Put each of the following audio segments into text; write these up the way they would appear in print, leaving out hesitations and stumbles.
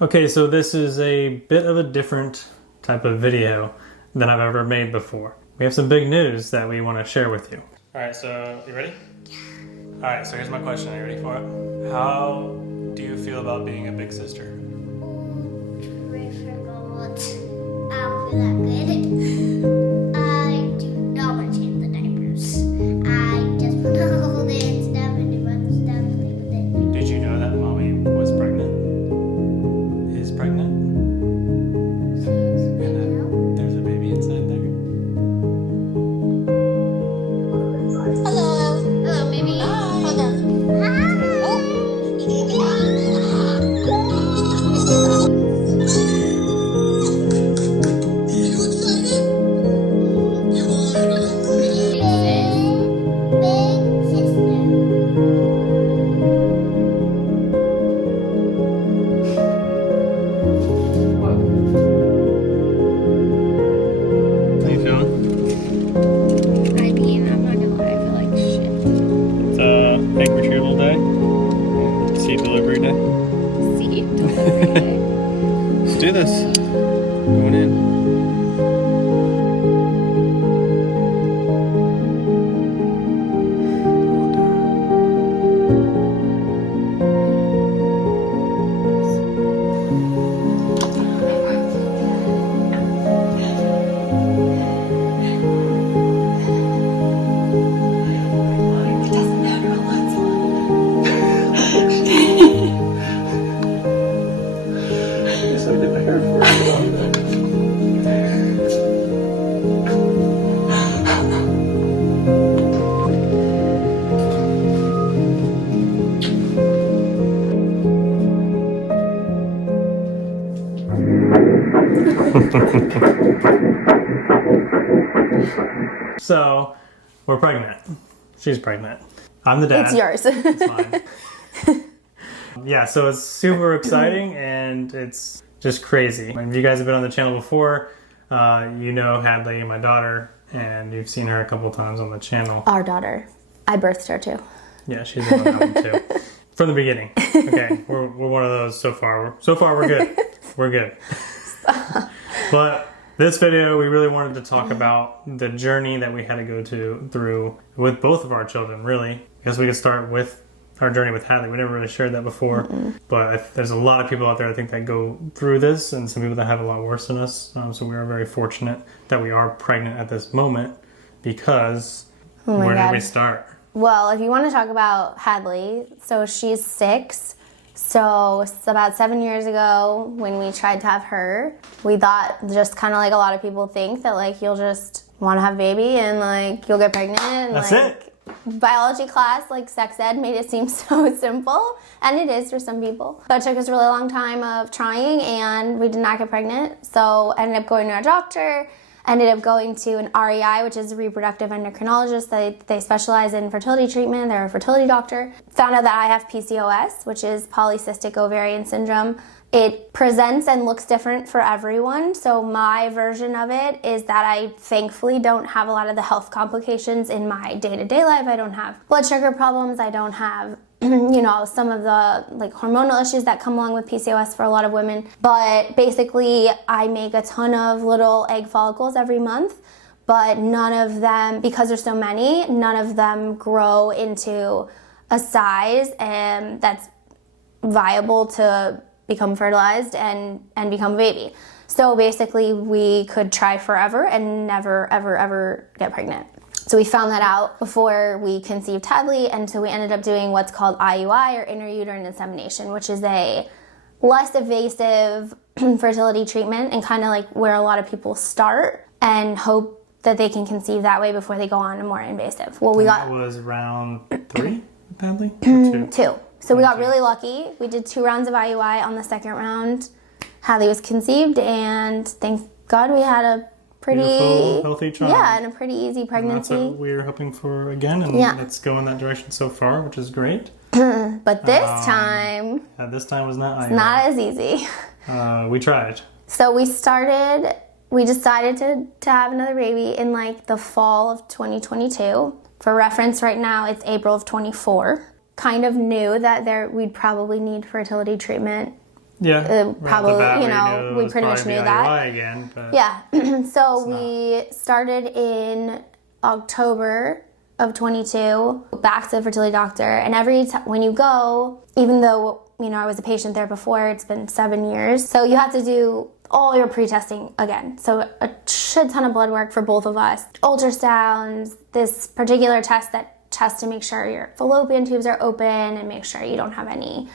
Okay, so this is a bit of a different type of video than I've ever made before. We have some big news that we want to share with you. Alright, so you ready? Alright, so here's my question. Are you ready for it? How do you feel about being a big sister? Difficult. I don't feel that good. I do not want to change the diapers. I just want to hold it and stuff and do other stuff and play with it. Did you know that mommy was pregnant? Is pregnant? And that there's a baby inside there? Hello. Hello, baby. Hold on. Hi. Egg retrieval day, seed delivery day. Seed delivery day. Let's do this. Going in. So, we're pregnant. She's pregnant. I'm the dad. It's yours. It's mine. Yeah, so it's super exciting and it's just crazy. And if you guys have been on the channel before, you know Hadley, my daughter, and you've seen her a couple times on the channel. Our daughter. I birthed her too. Yeah, she's in on that one too. From the beginning. Okay, we're one of those so far. So far, we're good. We're good. But this video, we really wanted to talk about the journey that we had to go through with both of our children, really. I guess we could start with our journey with Hadley. We never really shared that before, but there's a lot of people out there I think that go through this, and some people that have a lot worse than us. So we are very fortunate that we are pregnant at this moment, because where did we start? Well, if you want to talk about Hadley, so she's 6. So it's about 7 years ago when we tried to have her, we thought, just kind of like a lot of people think, that like you'll just want to have a baby and like you'll get pregnant. And, That's like, it. Biology class, like sex ed, made it seem so simple, and it is for some people. But it took us a really long time of trying, and we did not get pregnant. So I ended up going to a doctor, ended up going to an REI, which is a reproductive endocrinologist. They specialize in fertility treatment. They're a fertility doctor. Found out that I have PCOS, which is polycystic ovarian syndrome. It presents and looks different for everyone. So my version of it is that I thankfully don't have a lot of the health complications in my day-to-day life. I don't have blood sugar problems. I don't have you know, some of the like hormonal issues that come along with PCOS for a lot of women. But basically, I make a ton of little egg follicles every month, but none of them, because there's so many, none of them grow into a size that's viable to become fertilized and become a baby. So basically, we could try forever and never, ever, ever get pregnant. So we found that out before we conceived Hadley, and so we ended up doing what's called IUI, or intrauterine insemination, which is a less invasive fertility treatment and kind of like where a lot of people start and hope that they can conceive that way before they go on to more invasive. Well, That was round 3 with Hadley? Or 2? 2. So we got really lucky. We did 2 rounds of IUI. On the second round, Hadley was conceived, and thank God we had a pretty beautiful, healthy child. Yeah, and a pretty easy pregnancy. And that's what we were hoping for again, and it's going that direction so far, which is great. But this time, this time was not. It's not as easy. We tried. So we decided to have another baby in like the fall of 2022. For reference, right now it's April of 24. Kind of knew that we'd probably need fertility treatment Yeah. Probably, right off the bat, you know, we it's pretty much probably knew the that. IUI again, but Yeah. So we started in October of 22, back to the fertility doctor. And every time when you go, even though, you know, I was a patient there before, it's been 7 years. So you have to do all your pre-testing again. So a shit ton of blood work for both of us. Ultrasounds, this particular test that tests to make sure your fallopian tubes are open and make sure you don't have any,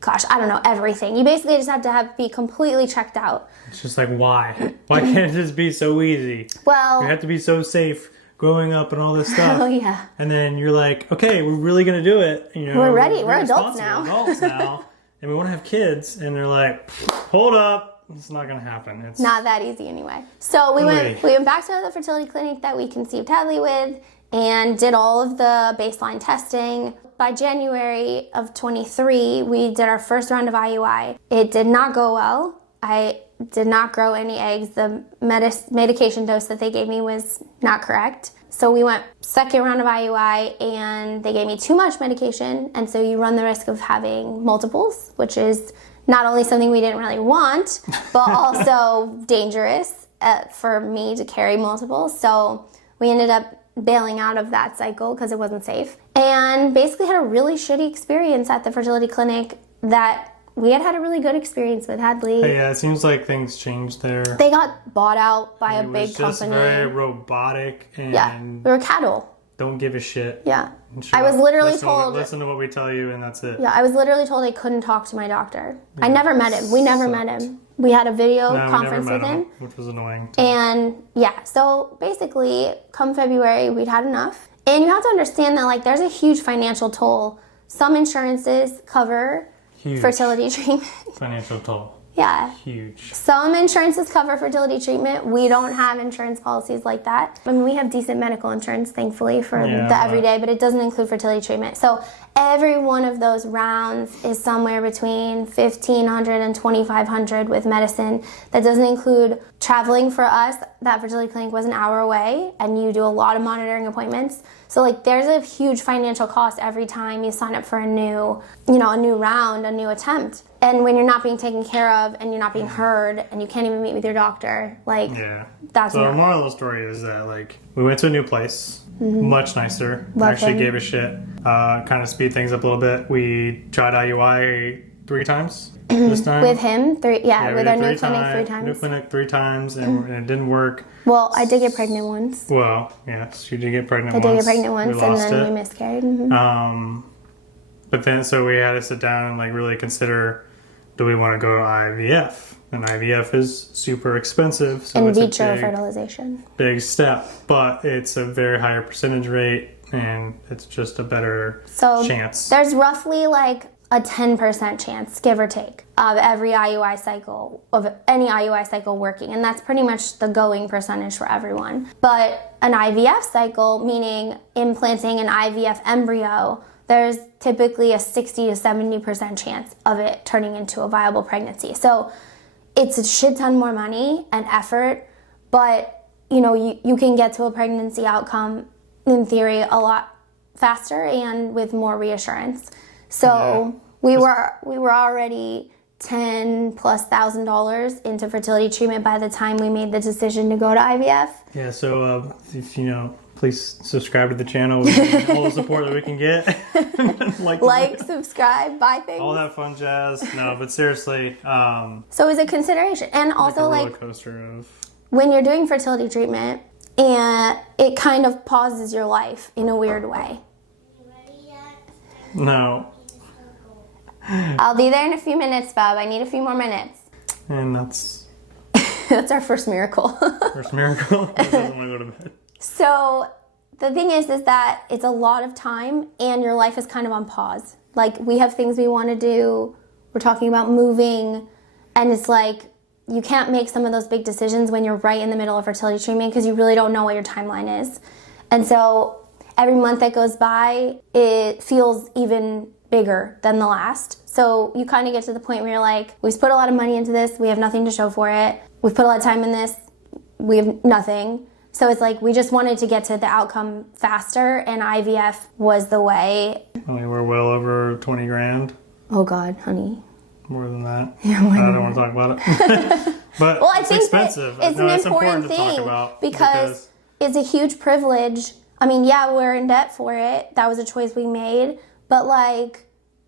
gosh, I don't know, everything. You basically just have to be completely checked out. it's just like, why? Why can't it just be so easy? Well, You have to be so safe growing up and all this stuff. oh yeah. And then you're like, okay, we're really going to do it. You know, We're ready. We're adults responsible now. adults now. And we want to have kids. And they're like, hold up. It's not going to happen. It's Not that easy anyway. So we went back to the fertility clinic that we conceived Hadley with and did all of the baseline testing. By January of 23, we did our first round of IUI. It did not go well. I did not grow any eggs. The medication dose that they gave me was not correct. So we went second round of IUI and they gave me too much medication. And so you run the risk of having multiples, which is not only something we didn't really want, but also dangerous for me to carry multiples. So we ended up bailing out of that cycle because it wasn't safe. And basically had a really shitty experience at the fertility clinic that we had a really good experience with Hadley. Yeah, it seems like things changed there. They got bought out by a It big was just company. very robotic and Yeah, we were cattle. don't give a shit. Yeah. And I was literally listen told. listen to what we tell you and that's it. Yeah, I was literally told I couldn't talk to my doctor. I never met him. We never met him. We had a video No, we conference never with met him. which was annoying. And yeah, so basically, come February, we'd had enough. And you have to understand that, like, there's a huge financial toll. Some insurances cover Huge fertility treatment. financial toll. Yeah. Huge. Some insurances cover fertility treatment. We don't have insurance policies like that. I mean, we have decent medical insurance, thankfully, for the everyday, but it doesn't include fertility treatment. So every one of those rounds is somewhere between $1,500 and $2,500 with medicine. That doesn't include traveling for us. That fertility clinic was an hour away, and you do a lot of monitoring appointments. So, like, there's a huge financial cost every time you sign up for a new round, a new attempt. And when you're not being taken care of and you're not being heard and you can't even meet with your doctor, like, that's So the not... moral of the story is that, like, we went to a new place, much nicer. Love Actually him. gave a shit. Kind of speed things up a little bit. We tried IUI 3 times this time. With him, with we our did new 3 clinic 3 New times. clinic 3 times, and it didn't work. Well, I did get pregnant once. Well, yes, you did get pregnant I once. did get pregnant once, We and lost then it. we miscarried. Mhm. But then, so we had to sit down and, like, really consider, do we want to go to IVF? And IVF is super expensive. So In it's vitro a fertilization. big step, but it's a very higher percentage rate, and it's just a better So chance. there's roughly like a 10% chance, give or take, of every IUI cycle, of any IUI cycle working. And that's pretty much the going percentage for everyone. But an IVF cycle, meaning implanting an IVF embryo, there's typically a 60 to 70% chance of it turning into a viable pregnancy. So it's a shit ton more money and effort, but you can get to a pregnancy outcome in theory a lot faster and with more reassurance. So we were already $10,000+ into fertility treatment by the time we made the decision to go to IVF. Yeah, so if please subscribe to the channel. We need all the support that we can get. like, subscribe, buy things. all that fun jazz. No, but seriously, So it was a consideration. And also, a roller like, coaster of. when you're doing fertility treatment, and it kind of pauses your life in a weird way. No, I'll be there in a few minutes, Bob. I need a few more minutes. and that's That's our first miracle. first miracle. He doesn't want to go to bed. So the thing is that it's a lot of time and your life is kind of on pause. Like, we have things we want to do. We're talking about moving, and it's like you can't make some of those big decisions when you're right in the middle of fertility treatment because you really don't know what your timeline is. And so every month that goes by, it feels even bigger than the last. So you kind of get to the point where you're like, we've put a lot of money into this. We have nothing to show for it. We've put a lot of time in this. We have nothing. So it's like we just wanted to get to the outcome faster, and IVF was the way. I mean, we're well over 20 grand. Oh God, honey. more than that. Yeah, I don't want to talk about it. But Well, I it's think expensive. that it's an important to talk thing about because it's a huge privilege. I mean, yeah, we're in debt for it. That was a choice we made. But, like,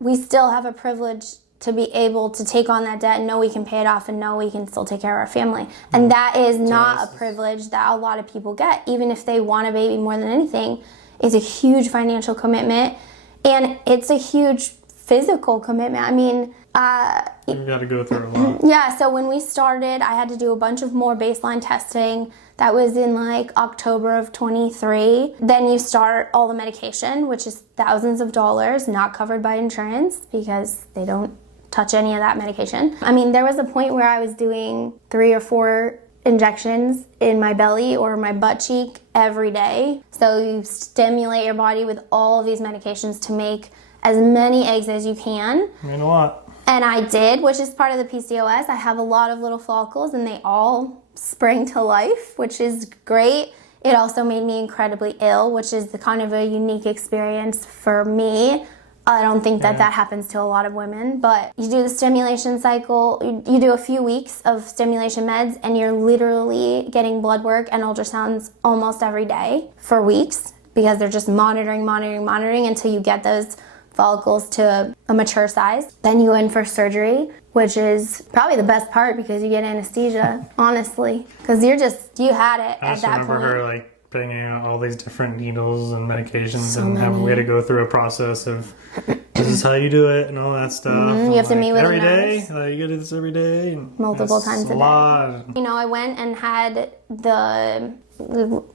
we still have a privilege to be able to take on that debt and know we can pay it off and know we can still take care of our family. And that is not a privilege that a lot of people get, even if they want a baby more than anything. It's a huge financial commitment, and it's a huge physical commitment. I mean, you've got to go through a lot. yeah, so when we started, I had to do a bunch of more baseline testing. That was in like October of 23. Then you start all the medication, which is thousands of dollars, not covered by insurance because they don't touch any of that medication. I mean, there was a point where I was doing 3 or 4 injections in my belly or my butt cheek every day. So you stimulate your body with all of these medications to make as many eggs as you can. I mean, a lot. And I did, which is part of the PCOS. I have a lot of little follicles and they all spring to life, which is great. It also made me incredibly ill, which is the kind of a unique experience for me. I don't think that happens to a lot of women, but you do the stimulation cycle, you do a few weeks of stimulation meds, and you're literally getting blood work and ultrasounds almost every day for weeks because they're just monitoring until you get those follicles to a mature size. Then you go in for surgery, which is probably the best part because you get anesthesia, honestly, because you had it I at just that remember point. her like banging out all these different needles and medications, and we had to go through a process of this is how you do it and all that stuff. You have to meet with every a day. nurse. You gotta do this every day, and Multiple it's times a day. lot. You know, I went and had the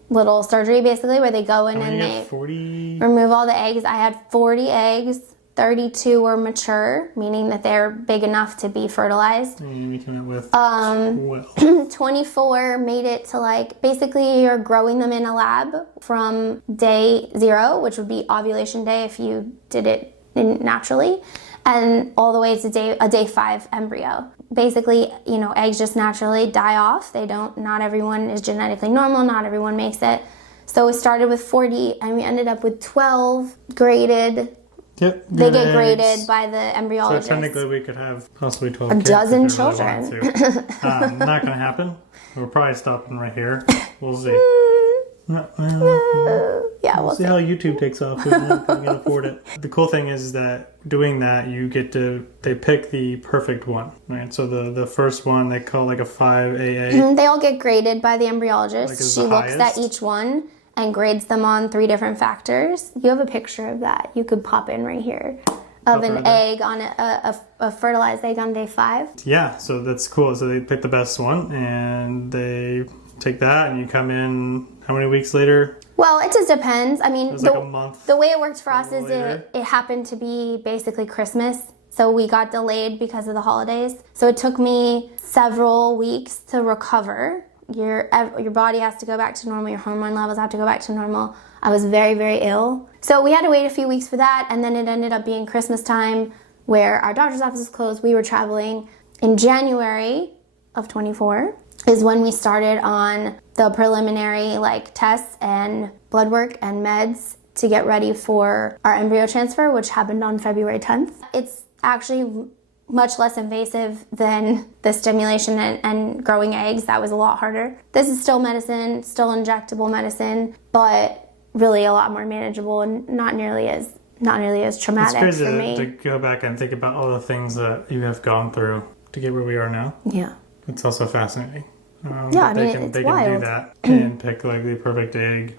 little surgery basically where they go in and You they get 40. remove all the eggs. I had 40 eggs. 32 were mature, meaning that they're big enough to be fertilized. And you came out with 12. 24 made it to like, basically you're growing them in a lab from day 0, which would be ovulation day if you did it naturally, and all the way to day 5 embryo. Basically, you know, eggs just naturally die off. Not everyone is genetically normal, not everyone makes it. So we started with 40 and we ended up with 12 graded. Yep. They get graded by the embryologist. So technically we could have possibly 12 A kids dozen if we really children. wanted to. Not gonna happen. We're probably stopping right here. We'll see. Yeah, We'll see how YouTube takes off. We can afford it. The cool thing is that doing that, they pick the perfect one, right? So the first one they call like a 5AA. They all get graded by the embryologist. Like, is She the looks highest? at each one and grades them on 3 different factors. You have a picture of that. You could pop in right here of an egg on a fertilized egg on day 5. Yeah, so that's cool. So they pick the best one and they take that, and you come in how many weeks later? Well, it just depends. I mean, It was like a month. the way it worked for us is later. it happened to be basically Christmas. So we got delayed because of the holidays. So it took me several weeks to recover. Your body has to go back to normal. Your hormone levels have to go back to normal. I was very, very ill. So we had to wait a few weeks for that. And then it ended up being Christmas time where our doctor's office was closed. We were traveling. In January of 24 is when we started on the preliminary tests and blood work and meds to get ready for our embryo transfer, which happened on February 10th. It's actually much less invasive than the stimulation and growing eggs. That was a lot harder. This is still medicine, still injectable medicine, but really a lot more manageable and not nearly as traumatic It's for crazy me. to go back and think about all the things that you have gone through to get where we are now. Yeah. It's also fascinating. Yeah, they I mean, can, it's they can wild. do that and pick the perfect egg.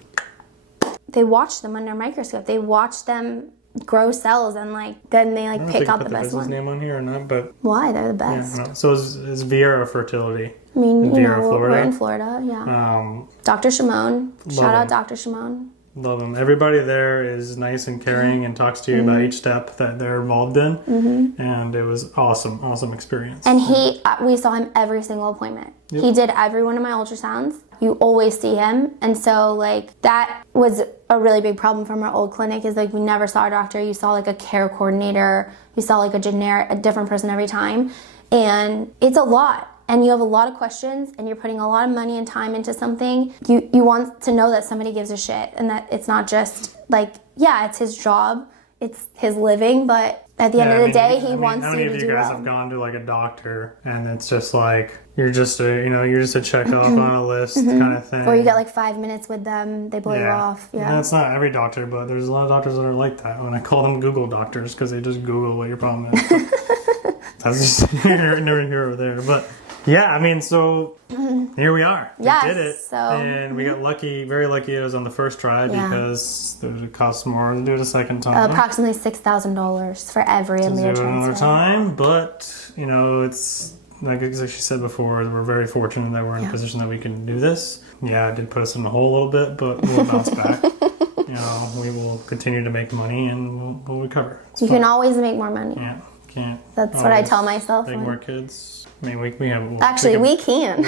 They watch them under a microscope. They watch them grow cells and then they I don't know if pick they out put the the best business one. name on here or not, but Why? They're the yeah, best. no. So is Viera Fertility. I mean, In Viera, we're Florida? in Florida, yeah. Um, Dr. Shimon. Shout out him. Dr. Shimon. Love them. Everybody there is nice and caring and talks to you about each step that they're involved in. And it was awesome experience. And we saw him every single appointment. Yep. He did every one of my ultrasounds. You always see him. And so that was a really big problem from our old clinic is we never saw a doctor. You saw a care coordinator. You saw a different person every time. And it's a lot. And you have a lot of questions and you're putting a lot of money and time into something. You want to know that somebody gives a shit and that it's not just it's his job. it's his living, but at the end of the day, he wants how many you of to you do guys well. have gone to like a doctor and it's just like you're just a check off on a list kind of thing, Or you get like 5 minutes with them, they blow you off. And that's not every doctor, but there's a lot of doctors that are like that. When I call them Google doctors because they just Google what your problem is. That's just never here or there, but. Yeah, I mean, so here we are. We Yes, did it. so- And we got lucky, very lucky it was on the first try because it costs more to do it a second time. Approximately $6,000 for every to embryo do it another transfer. time. But, it's like she said before, we're very fortunate that we're in a position that we can do this. Yeah, it did put us in a hole a little bit, but we'll bounce back. We will continue to make money and we'll recover. It's You fun. can always make more money. Yeah, can't. That's what I always tell myself. Make more kids. I mean, we have. Actually, we can.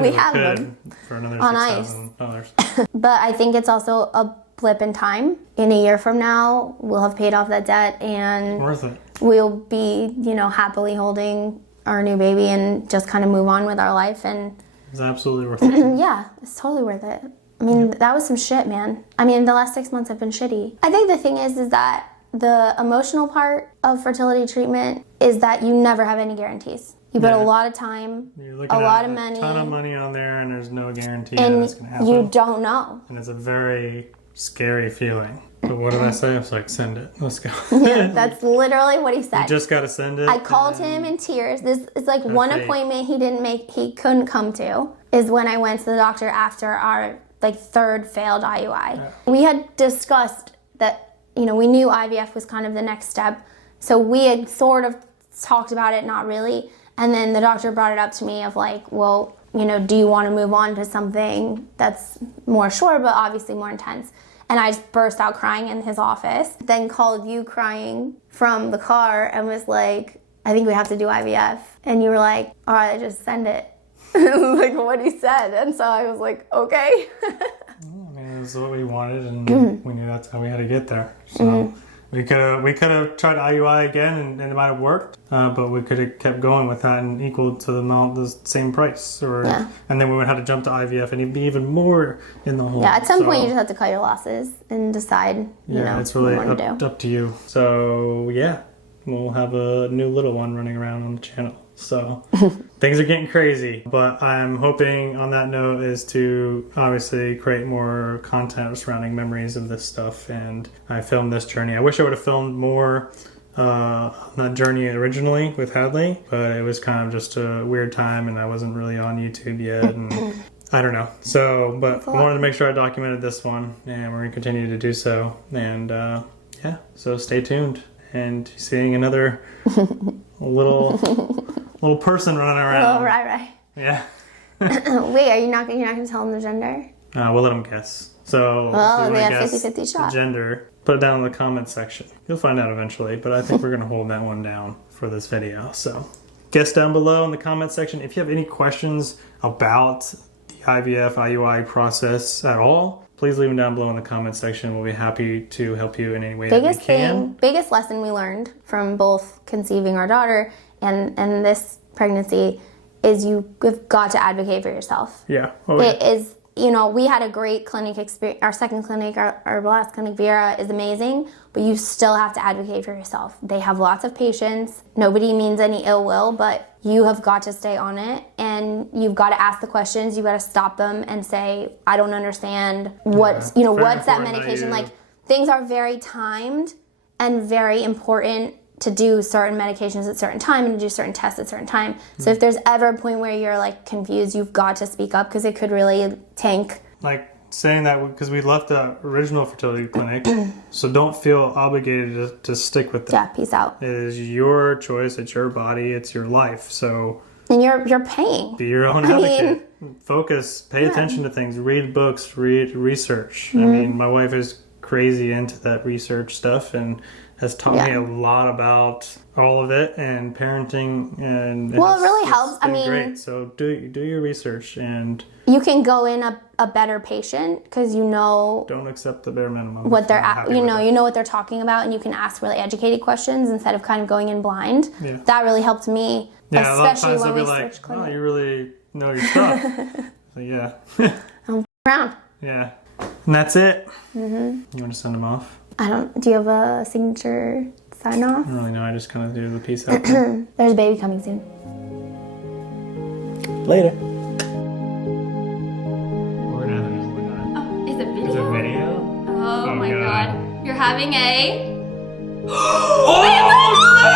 We have could them. for another On ice. $6,000. But I think it's also a blip in time. In a year from now, we'll have paid off that debt and Worth it. we'll be, happily holding our new baby and just kind of move on with our life. And It's absolutely worth it. yeah, it's totally worth it. I mean, that was some shit, man. I mean, the last 6 months have been shitty. I think the thing is that the emotional part of fertility treatment is that you never have any guarantees. You put a lot of time, You're looking a at lot of a money, ton of money on there, and there's no guarantee that and it's going to happen. you don't know. And it's a very scary feeling. But what did I say? I was like, send it. Let's go. Yeah, that's literally what he said. You just got to send it. I called him in tears. This is like one fate. appointment he couldn't come to is when I went to the doctor after our third failed IUI. Yeah. We had discussed that, we knew IVF was kind of the next step. So we had sort of talked about it, not really. And then the doctor brought it up to me of like, well, do you want to move on to something that's more short, but obviously more intense? And I just burst out crying in his office. Then called you crying from the car and was like, I think we have to do IVF. And you were like, all right, just send it. Like what he said. And so I was like, okay. I mean, it was what we wanted, and we knew that's how we had to get there. So we could have tried IUI again, and it might have worked. But we could have kept going with that and equal to the same price, and then we would have to jump to IVF, and it'd be even more in the hole. Yeah, at some point you just have to cut your losses and decide. It's what really you want to do. up to you. So yeah, we'll have a new little one running around on the channel. So things are getting crazy, but I'm hoping on that note is to obviously create more content surrounding memories of this stuff. And I filmed this journey. I wish I would have filmed more on that journey originally with Hadley, but it was kind of just a weird time and I wasn't really on YouTube yet. And I don't know. So, but I wanted to make sure I documented this one, and we're going to continue to do so. And so stay tuned. And seeing another little person running around. Oh, right. Yeah. Wait, you're not gonna tell them the gender? We'll let them guess. So Well, if you they wanna have guess 50-50 the shot. gender, put it down in the comment section. You'll find out eventually, but I think we're gonna hold that one down for this video. So guess down below in the comment section if you have any questions about the IVF IUI process at all. Please leave them down below in the comment section. We'll be happy to help you in any way that we can. Biggest lesson we learned from both conceiving our daughter and this pregnancy is you've got to advocate for yourself. Yeah. It is, we had a great clinic experience. Our second clinic, our last clinic, Vera, is amazing, but you still have to advocate for yourself. They have lots of patients. Nobody means any ill will, but you have got to stay on it, and you've got to ask the questions. You've got to stop them and say, I don't understand what's that medication like. Things are very timed and very important to do certain medications at certain time and to do certain tests at certain time. So if there's ever a point where you're confused, you've got to speak up because it could really tank. Saying that because we left the original fertility clinic, so don't feel obligated to stick with it. Yeah, peace out. It is your choice. It's your body. It's your life. So and you're paying. Be your own advocate. Focus. Pay attention to things. Read books. Read research. I mean, my wife is crazy into that research stuff and has taught me a lot about all of it and parenting. And it really helps. I mean, great. So do your research, and you can go in a better patient because don't accept the bare minimum. What they're you know what they're talking about, and you can ask really educated questions instead of kind of going in blind. Yeah. That really helped me. Yeah, especially a lot of times they'll be like, "Oh, you really know your stuff." So yeah. I'm around. Yeah. And that's it. You want to send them off? Do you have a signature sign I off? don't really know. I just kind of do the peace out. There's a baby coming soon. Later. We're gonna have Oh, is it video? Is it video? Oh, my God. god. You're having a... Oh!